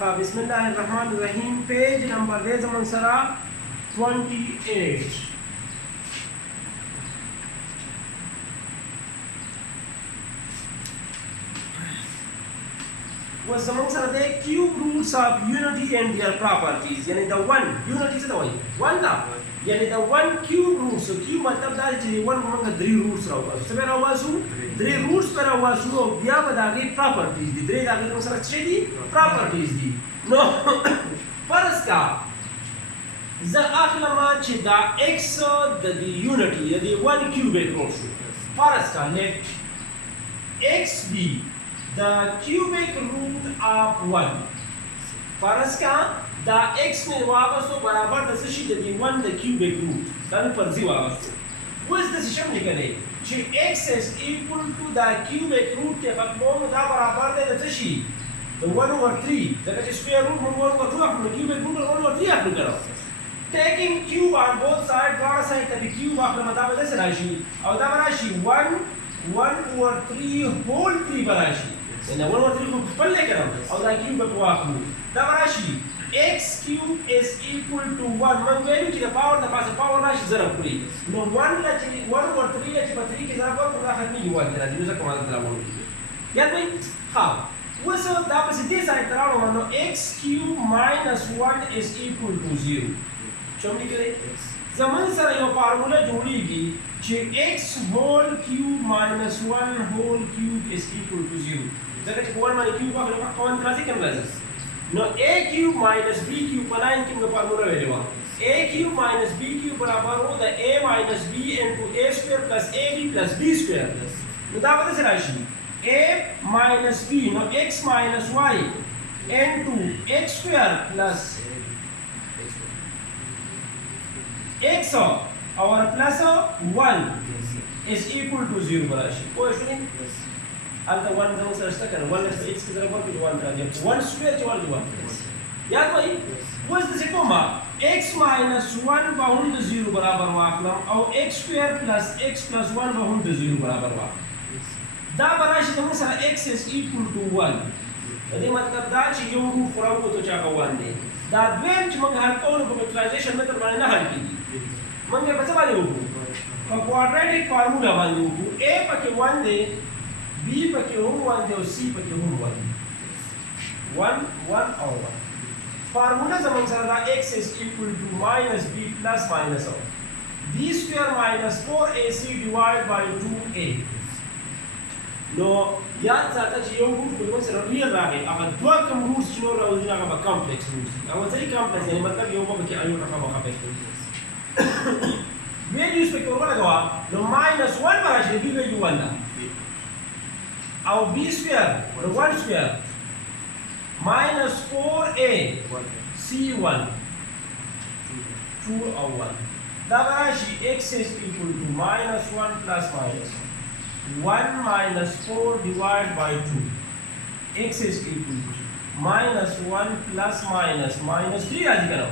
बिस्मिल्लाहिर्रहमानिर्रहीम page number दे जमन सरा 28 was among some of the cube roots of unity and their properties. Yani the one unity is the one da. Yani the one cube root. So cube matlab da है one among three roots रहा. So मेरा Vasu three roots पर वासु और बिया बदागे properties दी. three दागे तो सारा चीज़ दी properties दी. No परस का ज़ आखिरमा चिदा x the unity यदि one cubic root. परस का let x be the cubic root of 1. فرض का the x में वापस तो बराबर दसशी यदि 1 the cubic root दाने पर जी वापस वो इस दसशम निकले कि x is equal to the cubic root के खत्मों में दा बराबर दे दसशी the 1/3 जगह जो square root में 1/2 अपने cubic root 1/3 अपने करो taking cube on both sides द्वारा साइड तभी cube अपने मता बदल से राशि और दा राशि 1/3 whole 3 बराशि and 1/3 को पढ़ ले कर और दा क्यूब को आखू दा राशि x cube is equal to 1 मन वैल्यू की पावर दा पास पावर राशि जरा पूरी नो 1 ला चली 1/3 ला चली 3 के जरा पर तो खत्म ही हुआ तेरा दिन से कमाल तेरा बोल याद भाई हां वो सो दा पास दे साइड तेरा नो x cube minus 1 is equal to 0 शोनी करे जमन सर यो फार्मूला जोड़ीगी कि x whole cube minus 1 whole cube is equal to 0 जगह कि 1 माइनस क्यूब का कौन क्लास है नो a cube minus b cube बनाएं कि मेरे formula value a cube minus b cube बराबर हो द a minus b into a square plus ab plus b square नो दा बता से राशि a minus b नो x minus y into x square plus x और plus 1 is equal to 0 राशि कोई इशू नहीं अल्टा 1 जमा सरस्ता कर 1 is x की तरफ पर 1 कर दिया 1 स्क्वायर जो 1 याद भाई वो इस से कोमा x minus 1 बाउंड 0 बराबर वाकलम और x square plus x plus 1 बाउंड 0 बराबर वाक दा बराशी तो sir x is equal to 1 यदि मतलब दा ची यो रूट फराउ को तो चाका 1 दे दा द्वेम ची मंग हर कोन को फैक्टराइजेशन मेथड बने ना हल की मंगे बचा वाले हो का क्वाड्रेटिक फार्मूला वाले हो a पके 1 दे b पके हो 1 दे और c पके हो 1 1 और 1 फार्मूला जमन sir x is equal to minus b plus minus of b square minus 4ac divided by 2a नो याद जाता जी यो रूट को सर रियल रहे अब दो कम रूट्स नो राउजिना का कॉम्प्लेक्स रूट्स अब सही कॉम्प्लेक्स है मतलब यो को के आयो का कॉम्प्लेक्स वैल्यूज पे कोन लगा नो minus 1 बराबर b वैल्यू 1 ना और b square और 1 square minus 4a c1 2 और 1 दाबराशी x is equal to minus 1 plus minus 1 minus 4 divided by 2 x is equal to minus 1 plus minus minus 3 राजी करो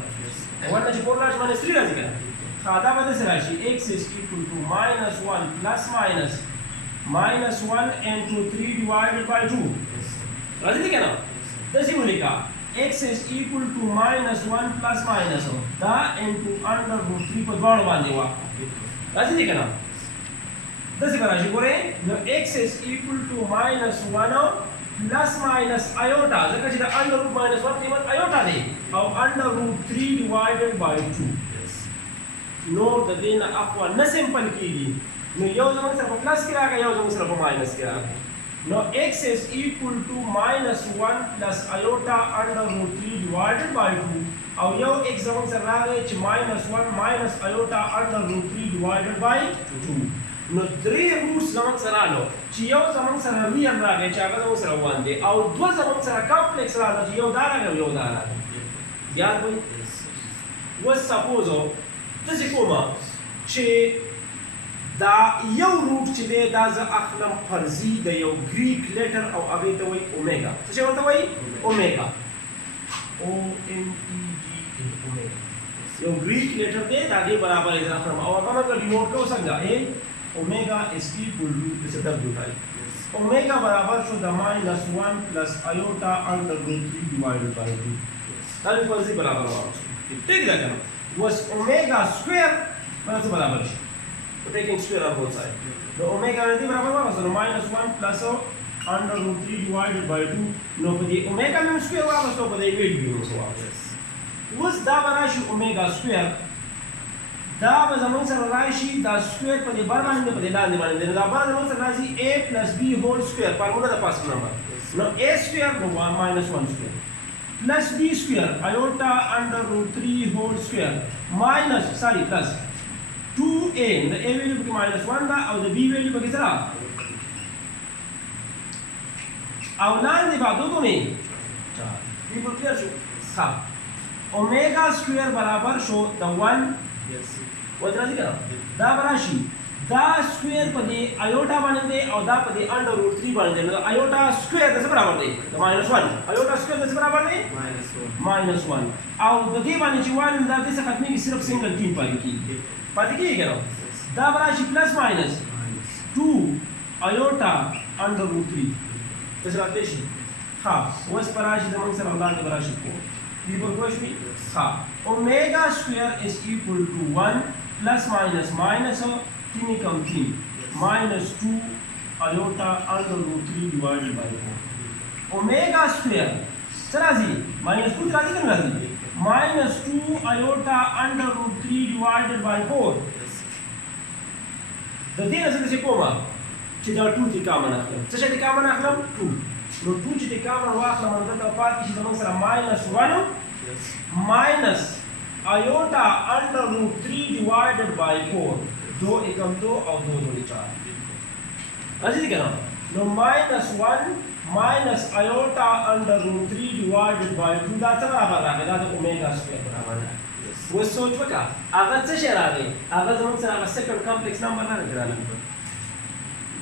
1 ना 4 minus 3 राजी करो खाता बदल से राशि x is equal to minus 1 plus minus 1 into 3 divided by 2 राजी ठीक है ना दस ही बोलेगा x is equal to minus 1 plus minus दा into under root 3 पर द्वारा बांधे हुआ राजी ठीक है ना दस ही राशि बोले x is equal to minus 1 plus minus iota जगह जिधर under root minus 1 कीमत iota दे और under root 3 divided by 2 note the देना आपको न सिंपल कीजिए नो यो जमन सिर्फ प्लस किया यो जमन सिर्फ माइनस किया no x is equal to minus 1 plus iota under root 3 divided by 2 और यो x जमन से रागे च minus 1 minus iota under root 3 divided by 2 नो 3 रूट्स जमन से रालो च यो जमन से रियल रागे च अगर जमन से 1 दे और दो जमन से कॉम्प्लेक्स रालो च यो दारा यो दारा याद भाई वो सपोज तसे कोमा चे दा यो रूट चे दे दा ज अखलम फर्जी द यो ग्रीक लेटर और अबे तो वही ओमेगा तसे होता वही omega o m e g a omega यो ग्रीक लेटर दे दागे बराबर है अखलम और हम अगर डिनोट को समझा a omega is equal to this w type omega बराबर शो the -1 plus iota under root 3 divided by 2 ताकि फर्जी बराबर हो ठीक है क्या was omega square मतलब बराबर है तो taking square on both side तो ओमेगा नहीं बराबर होगा so -1 plus under root 3 divided by 2 नो पदी ओमेगा में स्क्वायर होगा तो पदी वैल्यू होगा was da barashi omega square da به زمون سره راشي دا سکوير په دې بر باندې په دې لاندې باندې دا بر زمون سره راځي a plus b whole square فارمولا د پاس نمبر نو a square نو 1 square plus b square iota under root 3 whole square minus plus 2a the a value به -1 دا او د b value به څه او لاندې بعدو کومه people clear شو ها omega square बराबर शो the 1 وځي کنه دا براشي دا سکوير په دې آیوټا باندې او دا په دې انډر روټ 3 باندې نو آیوټا سکوير د څه برابر دی د -1 آیوټا سکوير د څه برابر دی -1 او د دې باندې چې وایو دا د څه ختمي صرف سنگل ټیم پاتې کیږي کنه دا براشي پلس ماینس 2 آیوټا انډر روټ 3 څه راځي شي ها اوس براشي د موږ سره ولاندې براشي کو people push me ha omega square is equal to 1 plus minus tini kam 3 minus 2 iota under root 3 divided by 4 omega square चलाजी minus 2 चलाजी कितना राजी minus 2 iota under root 3 divided by 4 د دې نه څه کومه چې دا 2 تی کامن اخلم څه شي کامن اخلم 2 نو 2 چې کامن واخلم نو دا پاتې شي زموږ سره -1 minus iota under root 3 divided by 4 दो एकम 2 और 2 जोड़ी 4 ऐसे क्या नो -1 minus iota under root 3 divided by 2 دا څه बराबर راغی دا د ओमेगा स्क्वायर बराबर ده و سوچ وکړه هغه څه شی راغی هغه زموږ سره هغه سیکنډ کمپلیکس نمبر نه راغلی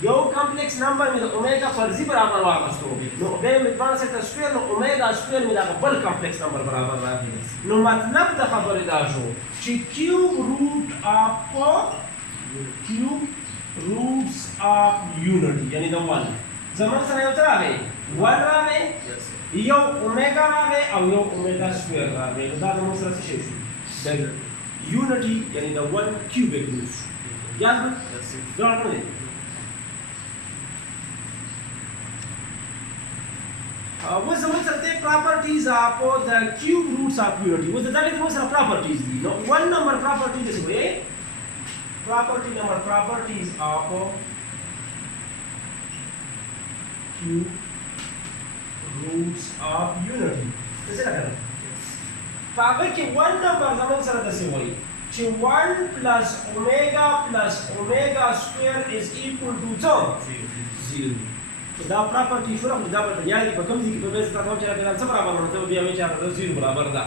یو کمپلیکس نمبر می د اومیگا فرضی برابر واغستو نو به می ځان سره سکوير نو اومیگا سکوير می دا بل کمپلیکس نمبر برابر راغلی نو مطلب د خبرې دا شو چې کیوب روټس اف یونټي یعنی د 1 زموږ سره یو څه راغی 1 راغی یو اومیگا راغی او یو اومیگا سکوير راغی دا زموږ سره څه شي د یونټي یعنی د 1 کیوبیک روټ یاد دا نه what the most of the properties of the cube roots of unity? What that is the most of properties? No, one number property this way. Property number properties of cube roots of unity. This is it. Pavel के one number zaman sara दसे वही. कि 1 plus omega square is equal to 0. دا پراپرټي شو دا په یادي په کوم ځای کې په بیس تاسو چې راځي څه برابر ورته بیا وی چې د 0 برابر ده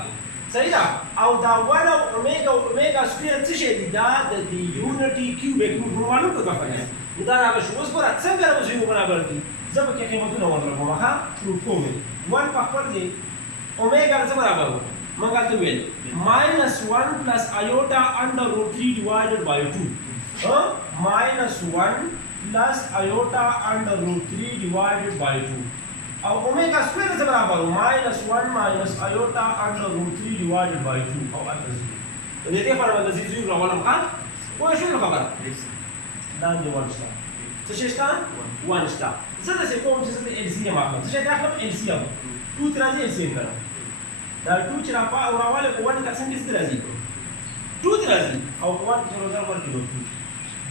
صحیح ده او دا 1 اومیگا سکوير څه شي دا د یونټي کیوبیک روټ معلوم کړه په دا راغلی شو اوس ګوره څنګه د 0 برابر دي زه به کې قیمتونه ورکوم ها پروف کوم 1 په خپل ځای اومیگا څه برابر و موږ ته ویل -1 plus iota under root 3 divided by 2 -1 plus iota under root 3 divided by 2 और omega square से बराबर हो -1 minus iota under root 3 divided by 2 और अंतर 0 तो देखिए फॉर्मूला 0 वाला का कोई शो लो खबर दान जो 1 स्टार तो शेषता 1 स्टार ज़्यादा से कौन से ज़्यादा LCM आखिर तो शेषता आखिर LCM 2 तरह से LCM करो दाल 2 चला पा और वाले को 1 का संग किस तरह से 2 तरह से और 1 चलो ज़रा 1 किलो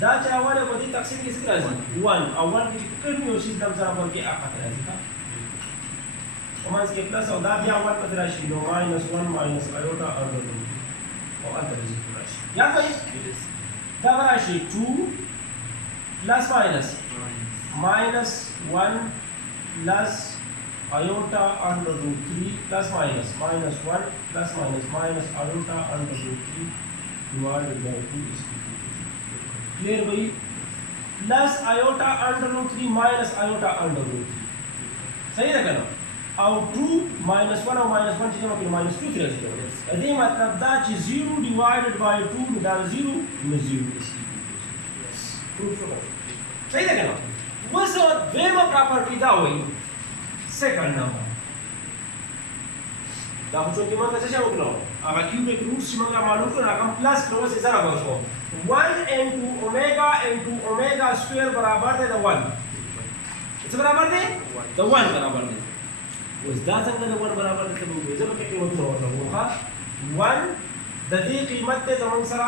دا چې اوله په دې تقسیم کې څه راځي 1 او 1 کې کوم یو شی دم سره ورکې اخته راځي ښا کومانس کې پلس او دا بیا 1 په راشي نو -1 minus iota under root او انتر دې راشي یا کوي دا راشي 2 plus minus -1 plus iota under root 3 plus -1 plus minus iota under root 3 divided by 2 is clear भाई plus iota under root 3 minus iota under root 3 सही है क्या और 2 minus 1 और minus 1 चीज़ों में minus 2 तरह से यदि मतलब दा ची 0 divided by 2 में दा 0 में 0 प्रूफ हो सही है क्या وس دویمه پراپرټي دا وایي سیکنډ نمبر دا خو چې موږ څه وکړو هغه کیوبیک روټس چې موږ معلوم کړو هغه پلس کړو چې زره ورکو 1 into omega into omega square برابر دی د 1 څه برابر دی د 1 برابر دی اوس دا څنګه د 1 برابر دی ته وګورئ زه به کې قیمت ورکوم ښه 1 د دې قیمت ته زموږ سره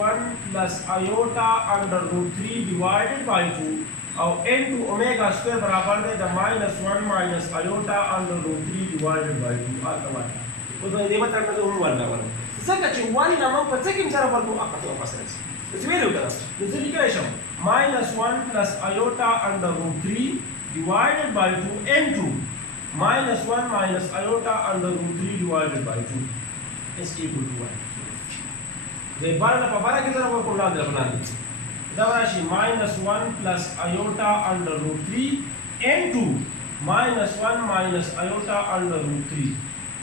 -1 plus iota under root 3 divided by 2 او into omega square برابر دی د -1 minus iota under root 3 divided by 2 البته اوس به دې مطلب ته هم ورناوړم ځکه چې 1 نامه په څه کې سره ورکو هغه ته واپس راځي زه ویلو کړم نو زه لیکلی شم -1 plus iota under root 3 divided by 2 into -1 minus iota under root 3 divided by 2 is equal to 1 د بارا په بارا کې سره ورکو لاندې دا راشي -1 plus iota under root 3 into -1 minus iota under root 3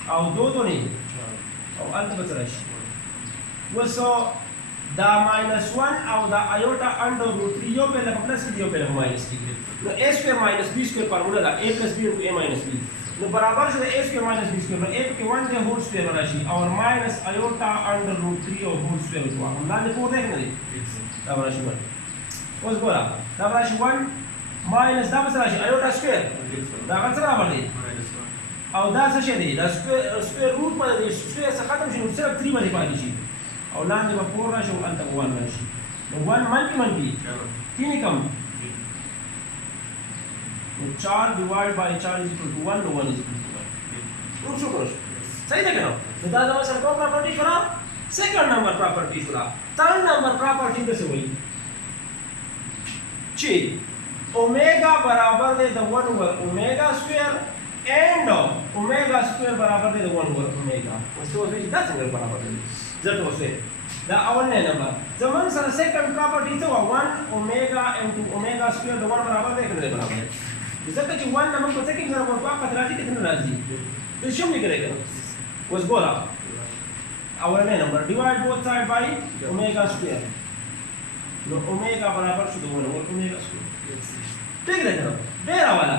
او دو نه او البته به راشي وسو دا -1 او دا iota under root 3 یو په لکه پلس دی یو په لکه ماینس دی نو a square minus b square فارمولا دا a plus b into a minus b نو برابر شو a square minus b square نو a کې 1 دی هول سکوير راشي او minus iota under root 3 او هول سکوير کو هم لاندې پور دی نه دی دا راشي اوس ګورا دا راشي 1 minus دا به راشي iota square دا څه برابر دی او دا څه شي دی دا سکوير روټ باندې سکوير څخه ختم شي نو صرف 3 باندې پاتې شي او لاندې به 4 راشي او انته 1 راشي نو 1 منفي 3 کم نو 4 divided by 4 is equal to 1 no 1 is equal to 1 روټ شو کړو صحیح ده کنه نو دا زموږ سره کوم پراپرټي شو سیکنډ نمبر پراپرټي شو تھرڈ نمبر پراپرټي د څه وایي چې اوميگا برابر دی د 1 over omega square and omega square برابر دی د 1 over omega اوس څه وایي دا څنګه برابر دی زه ته وایي دا اولنې نمبر زمون سره سیکنډ پراپرټي څه و 1 omega into omega square د 1 برابر دی کنه برابر دی ځکه چې 1 نمبر په څه کې سره ورکو هغه راځي کته راځي ته شوم نه کېږي اوس ګورا اولنې نمبر divide both side by omega square نو omega برابر شو د 1 over omega square ٹھیک ہے ډیر والا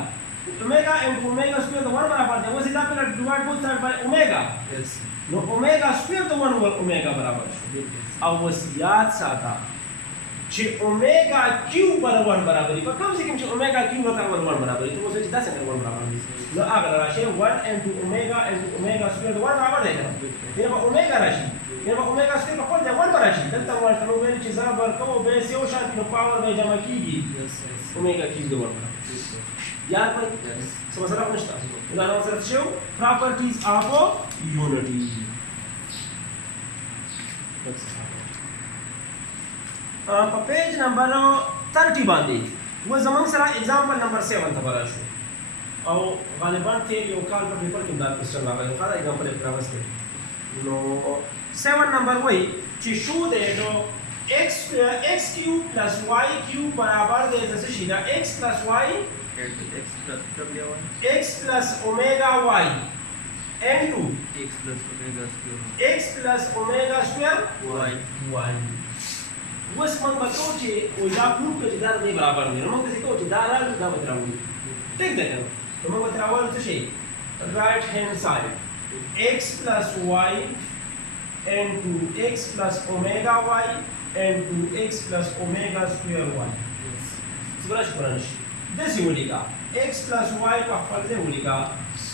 omega into omega square د 1 برابر دی اوس دا په divide both side by omega نو omega square د 1 over omega برابر شو او اوس یاد ساته چې omega cube پر 1 برابر دی په کوم ځای کې چې omega cube پر 1 برابر دی ته اوس چې دا څنګه 1 برابر دی نو هغه راشي 1 into omega square د 1 برابر دی دا به omega راشي یا به omega square په خپل ځای 1 راشي دلته ورته نو ویل چې ضرب ورکوو به یو شان نو پاور به جمع کیږي omega cube د 1 یاد پای څه مسله نشته دا نو سره شو properties of unity په پیج نمبر 30 باندې و زمون سره एग्जांपल نمبر 7 ته ورشو او غالبا ته یو کال په پیپر کې دا کوېسچن راغلی خا دا एग्जांपल یې راوسته نو 7 نمبر وای چې شو دیټ x cube plus y cube برابر دی د څه شي دا x plus y x plus omega y into x plus omega square y اوس موږ وکړو چې او دا پروف کړي دا نه برابر دی نو موږ څه کوو چې دا راځي دا وتراوي ټیک ده نو موږ وتراوي څه شي right hand side x plus y into x plus omega y into x plus omega square y څه برابر شي دسی ولیکا x plus y په خپل ځای ولیکا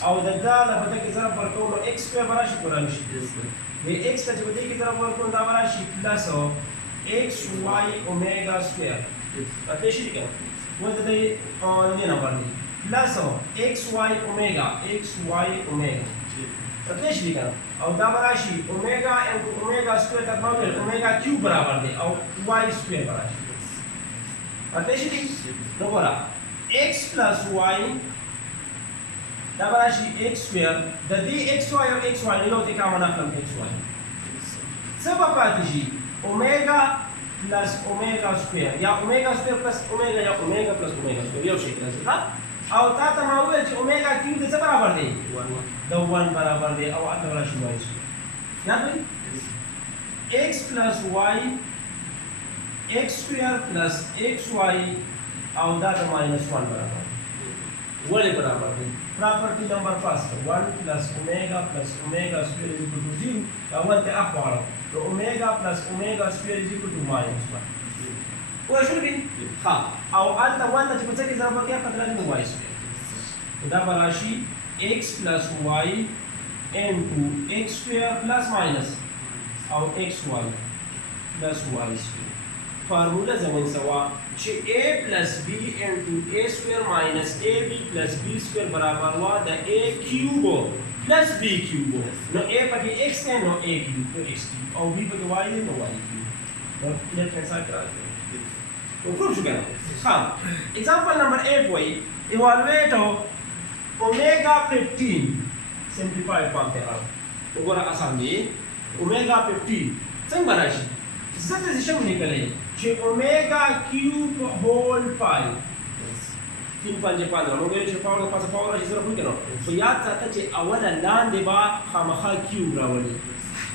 او د دا لپاره کې ضرب ورکوو نو x سکوير برابر شي د x ته چې دې کې ضرب ورکوو دا برابر شي پلس x y omega square پته شي کنه وځ دې دې نمبر دی پلس x y omega پته شي کنه او دا برابر شي omega into omega square تقریبا omega cube برابر دی او y square برابر شي پته شي نو ګورا x plus y دا برابر شي x square د دې x y او x y نو ته کومه نقل x y سبب پاتې شي omega plus omega square یا omega square plus omega یا omega plus omega square یو شی راځي ها او تا ته ما وویل چې omega cube د څه برابر دی 1 د 1 برابر دی او اته راشي y square یاد لرئ x plus y x square plus xy او دا د ماینس 1 برابر ولې برابر دی پراپرټي نمبر فرست 1 پلس اومیگا پلس اومیگا سکویر از ایکول ټو 0 دا ول ته اخواړو نو اومیگا پلس اومیگا سکویر از ایکول ټو ماینس 1 وای شو دي ها او الته 1 چې په څه کې ضرب کې خطر دی وای سکویر دا براشي x plus y into x square plus minus او xy plus y square فارمولا زمون سوا چې a plus b into a square minus ab plus b square برابر وا د a cube plus b cube نو a پکې x ته نو a cube تو x cube او b پکې y دی نو y cube نو لیفټ هاند سایډ راځي او پروف شو کنه ها example number 8 وای evaluate omega 15 simplified form ته راو وګوره آسان دی omega 15 څنګه راشي څنګه چې شم نکلې چې omega cube whole pi 3 5 5 موږ چې پاور په پاور راځي زره پوهیږو خو یاد ساته چې اوله لاندې با خامخا cube راولي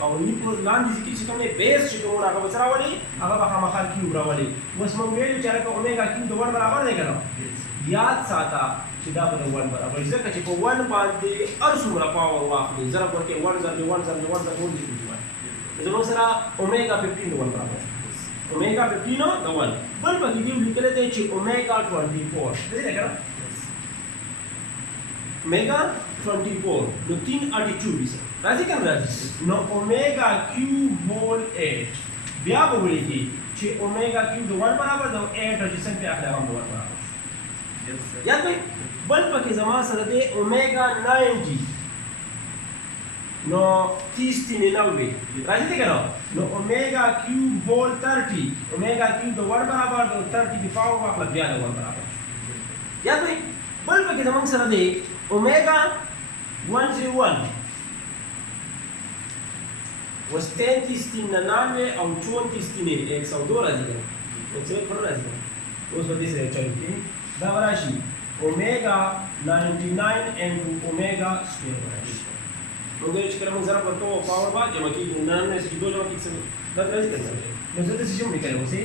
او نیپو لاندې چې کومه بیس چې کومه هغه وسراولي هغه به خامخا cube راولي اوس موږ ویل چې هغه omega cube د 1 برابر دی کنه یاد ساته چې دا به 1 برابر ځکه چې په 1 باندې ارسمره پاور واخلي زره ورکه 1 ضرب 1 ضرب 1 ضرب 1 زموږ سره اومیگا 15 د 1 برابر اومیگا 15 د 1 بل په دې لیکل دی چې اومیگا 24 دې نه کړه اومیگا 24 نو 3 24 راځي کوم راځي نو اومیگا کیوب هول 8 بیا به ولیکي چې اومیگا کیوب د 1 برابر د 8 چې څنګه اخلي هغه 1 برابر یاد وي بل پکې زما سره دی اومیگا 90 نو 30 3 90 راځي دی کنه نو اومیگا کیوب هول 30 اومیگا کیوب د 1 برابر د 30 دی پاور واخله بیا د 1 برابر یاد وي بل پکې زما سره دی اومیگا 101 was 33 3 99 او 34 3 102 راځي کنه څه پر راځي اوس به دې سره چلو دا راشي اومیگا 99 into اومیگا سکویر راشي موږ چې کوم زره په تو پاور با جمع کیږي 99 سره 2 جمع کیږي دا راځي کنه نو زه د څه شم لیکل اوسې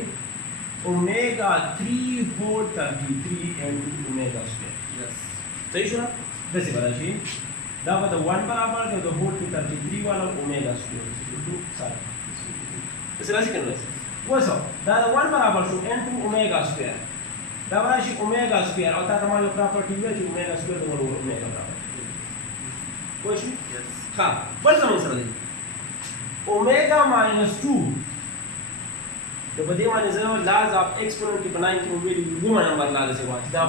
اومیگا 3 whole 33 into اومیگا سکویر صحیح شو دا څه راشي دا به د 1 برابر دی د هول 33 والا اومیگا سکویر څه راځي کنه وسو دا د 1 برابر شو into اومیگا سکویر دا راشي اومیگا سکویر او تا ته مالو پراپرټي وی چې اومیگا سکویر د اومیگا برابر کوم شي ها بل څه سره دی اومیگا minus 2 د بده باندې زه لاز اف ایکسپوننت کې بنایم کې ویلي وګم نمبر لاز څه وایي دا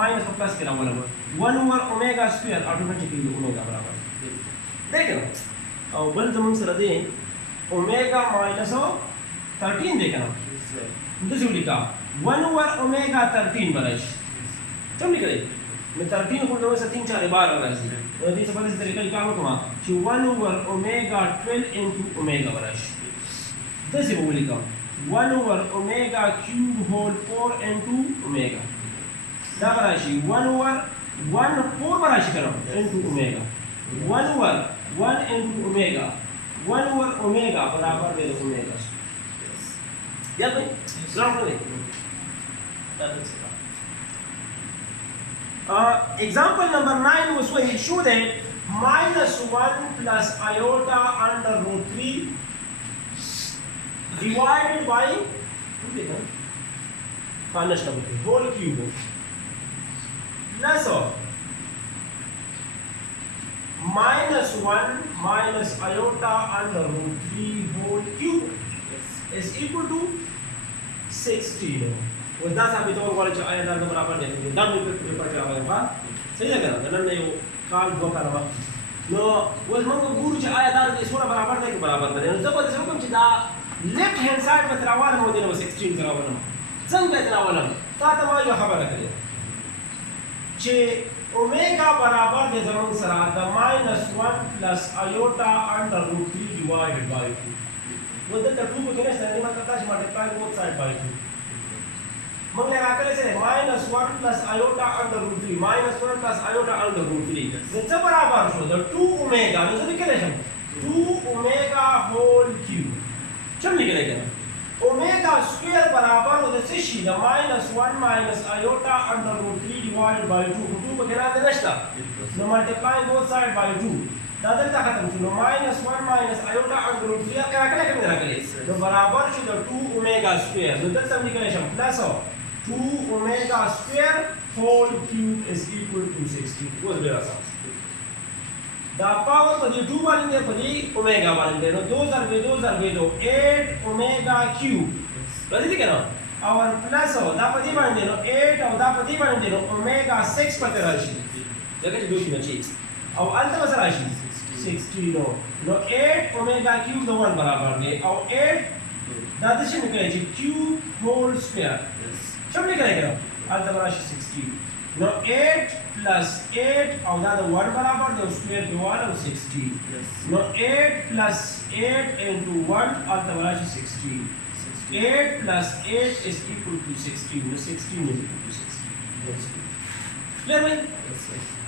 ماینس او پلس کې راولم 1 اوور اومیگا سکویر اتوماتیکلی اومیگا برابر دیکھو او بل څه سره دی اومیگا minus 13 دیکھو دغه لیکا 1 over omega 13 برابر څنګه کړی نو 13 خو نو 3 4 بار راځي نو دې څه په دې طریقې کار وکړم چې 1 over omega 12 into omega برابر دا څه به ولیکم 1 over omega cube whole 4 into omega دا برابر 1 over 1 4 برابر کړم into omega 1 over 1 into omega 1 over omega برابر دی omega یا کوئی ضرور دی example number 9 was where he showed that minus 1 plus iota under root 3 divided by whole cube plus of minus 1 minus iota under root 3 whole cube is equal to 16 ودا ثابت اور والا چې آیا دا برابر دی دا مې په پیپر کې راغلی ښا صحیح ده کنه نن یو کال دوه کال نو ول موږ ګورو چې آیا دا د سوره برابر دی که برابر دی نو زه به څه کوم چې دا لیفت هاند سایډ په تراوالم او دینه 16 تراوالم څنګه تراوالم تا ته ما یو خبره کړې چې اومیگا برابر دی زموږ سره د -1 plus iota under root 3 divided by 2 ودا ته 2 په کې نه ستنه ما تاسو ملټیپلای both side by 2 موږ له راکړل سره -1 plus iota under root 3 -1 plus iota under root 3 د څه برابر شو د 2 اومیگا نو څه لیکل شم 2 omega whole cube څه لیکل کېږي اومیگا سکویر برابر د څه شي the minus 1 minus iota under root 3 divided by 2 2 بكنا عندنا نشتا no multiplying both sides by 2 ده دلتا ختم شنو minus 1 minus iota under root 3 كنا كنا كنا كنا no برابر شو ده 2 omega square no دلتا سميكانيشن plus 2 omega square whole cube is equal to 16 वो मेरा answer the power for the 2 बालेंगे for the omega बालेंगे no 2 दो 8 omega cube बस ठीक है ना और प्लस हो दा पदी बालेंगे no 8 और दा पदी बालेंगे no omega 6 पर राशि जगह जो की नची और अंत में राशि 16 no 8 omega cube the 1 बराबर है और 8 दा दिशा में करेंगे cube whole square सब निकलेगा अंत में राशि 16 no 8 plus 8 और दा 1 बराबर the square to 1 और 16 no 8 plus 8 into 1 अंत में राशि 16 8 plus 8 is equal to 16. No, 16 is equal to 16. Clear, right? Yes, sir.